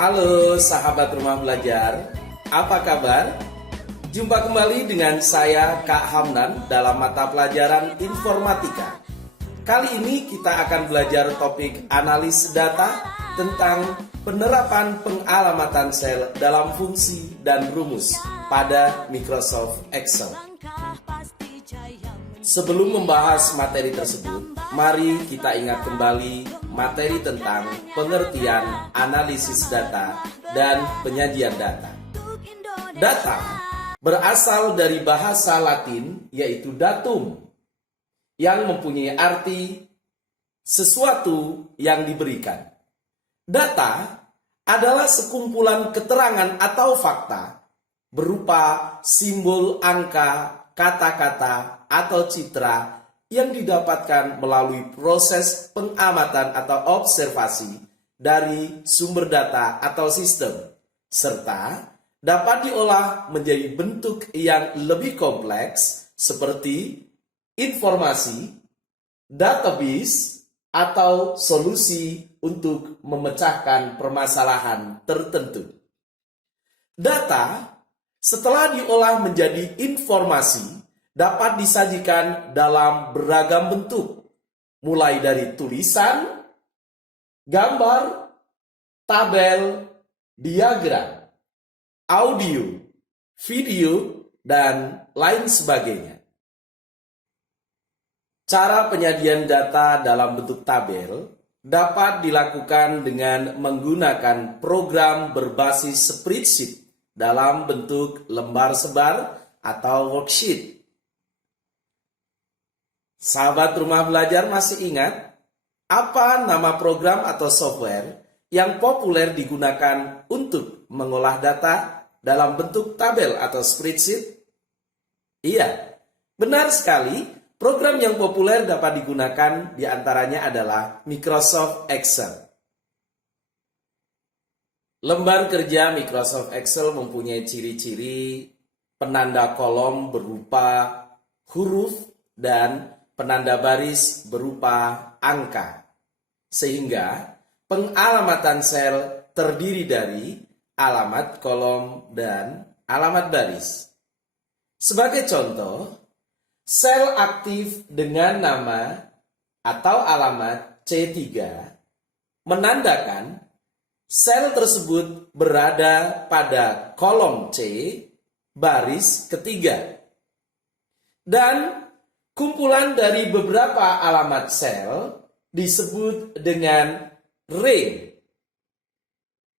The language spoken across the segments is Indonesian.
Halo sahabat rumah belajar, apa kabar? Jumpa kembali dengan saya Kak Hamdan dalam mata pelajaran informatika. Kali ini kita akan belajar topik analis data tentang penerapan pengalamatan sel dalam fungsi dan rumus pada Microsoft Excel. Sebelum membahas materi tersebut, mari kita ingat kembali materi tentang pengertian analisis data dan penyajian data. Data berasal dari bahasa Latin yaitu datum, yang mempunyai arti sesuatu yang diberikan. Data adalah sekumpulan keterangan atau fakta berupa simbol, angka, kata-kata, atau citra yang didapatkan melalui proses pengamatan atau observasi dari sumber data atau sistem, serta dapat diolah menjadi bentuk yang lebih kompleks seperti informasi, database, atau solusi untuk memecahkan permasalahan tertentu. Data setelah diolah menjadi informasi dapat disajikan dalam beragam bentuk, mulai dari tulisan, gambar, tabel, diagram, audio, video, dan lain sebagainya. Cara penyajian data dalam bentuk tabel dapat dilakukan dengan menggunakan program berbasis spreadsheet dalam bentuk lembar sebar atau worksheet. Sahabat rumah belajar masih ingat apa nama program atau software yang populer digunakan untuk mengolah data dalam bentuk tabel atau spreadsheet? Iya, benar sekali. Program yang populer dapat digunakan diantaranya adalah Microsoft Excel. Lembar kerja Microsoft Excel mempunyai ciri-ciri penanda kolom berupa huruf dan penanda baris berupa angka, sehingga pengalamatan sel terdiri dari alamat kolom dan alamat baris. Sebagai contoh, sel aktif dengan nama atau alamat C3 menandakan sel tersebut berada pada kolom C baris ketiga. Dan kumpulan dari beberapa alamat sel disebut dengan range.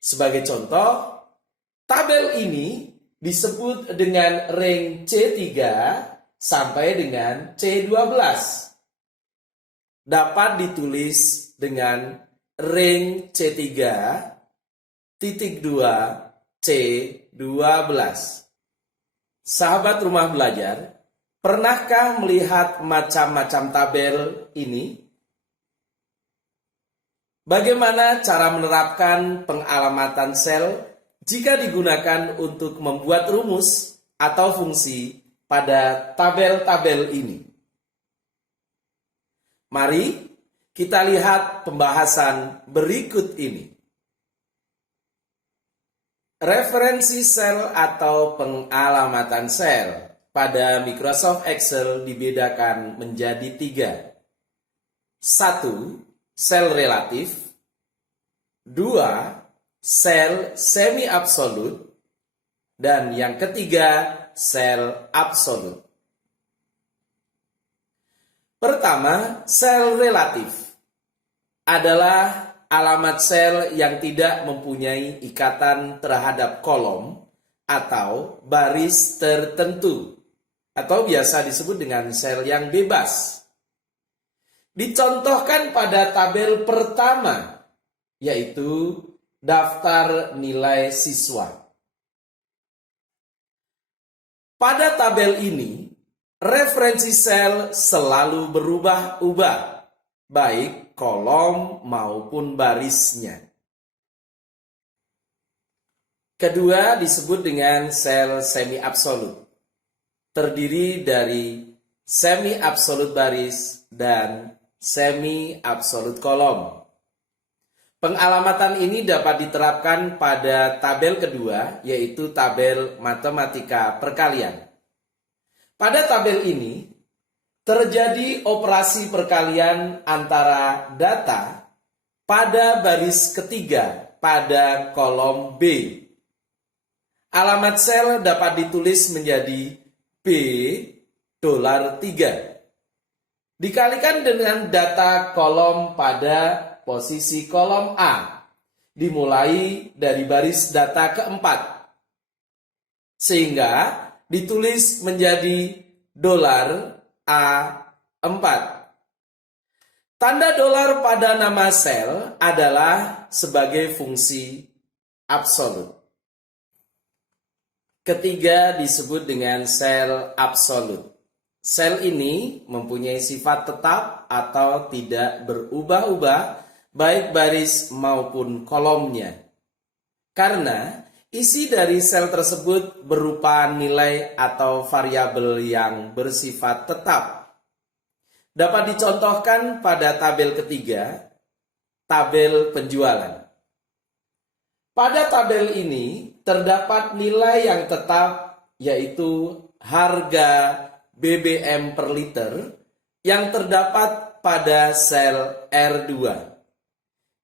Sebagai contoh, tabel ini disebut dengan range C3 sampai dengan C12. Dapat ditulis dengan range C3 titik 2 C12. Sahabat rumah belajar, pernahkah melihat macam-macam tabel ini? Bagaimana cara menerapkan pengalamatan sel jika digunakan untuk membuat rumus atau fungsi pada tabel-tabel ini? Mari kita lihat pembahasan berikut ini. Referensi sel atau pengalamatan sel pada Microsoft Excel dibedakan menjadi 3. 1. Sel relatif. 2. Sel semi-absolut. Dan yang ketiga, sel absolut. Pertama, sel relatif adalah alamat sel yang tidak mempunyai ikatan terhadap kolom atau baris tertentu, atau biasa disebut dengan sel yang bebas. Dicontohkan pada tabel pertama, yaitu daftar nilai siswa. Pada tabel ini, referensi sel selalu berubah-ubah, baik kolom maupun barisnya. Kedua disebut dengan sel semi-absolut, terdiri dari semi-absolut baris dan semi-absolut kolom. Pengalamatan ini dapat diterapkan pada tabel kedua, yaitu tabel matematika perkalian. Pada tabel ini, terjadi operasi perkalian antara data pada baris ketiga pada kolom B. Alamat sel dapat ditulis menjadi B $3. Dikalikan dengan data kolom pada posisi kolom A, dimulai dari baris data keempat, sehingga ditulis menjadi $A4. Tanda dolar pada nama sel adalah sebagai fungsi absolut. Ketiga disebut dengan sel absolut. Sel ini mempunyai sifat tetap atau tidak berubah-ubah baik baris maupun kolomnya. Karena isi dari sel tersebut berupa nilai atau variabel yang bersifat tetap. Dapat dicontohkan pada tabel ketiga, tabel penjualan. Pada tabel ini terdapat nilai yang tetap, yaitu harga BBM per liter yang terdapat pada sel R2.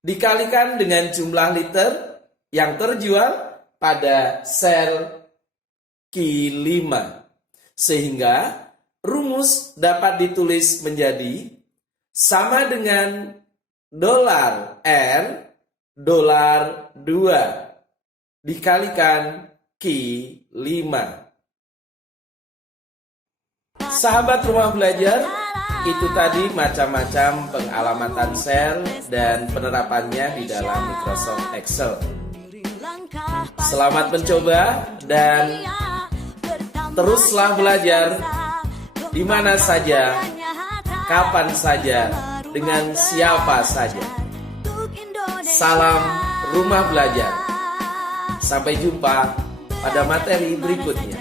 Dikalikan dengan jumlah liter yang terjual pada sel Q5. Sehingga rumus dapat ditulis menjadi sama dengan $R $2 dikalikan Q5. Sahabat rumah belajar, itu tadi macam-macam pengalamatan sel dan penerapannya di dalam Microsoft Excel. Selamat mencoba dan teruslah belajar di mana saja, kapan saja, dengan siapa saja. Salam rumah belajar. Sampai jumpa pada materi berikutnya.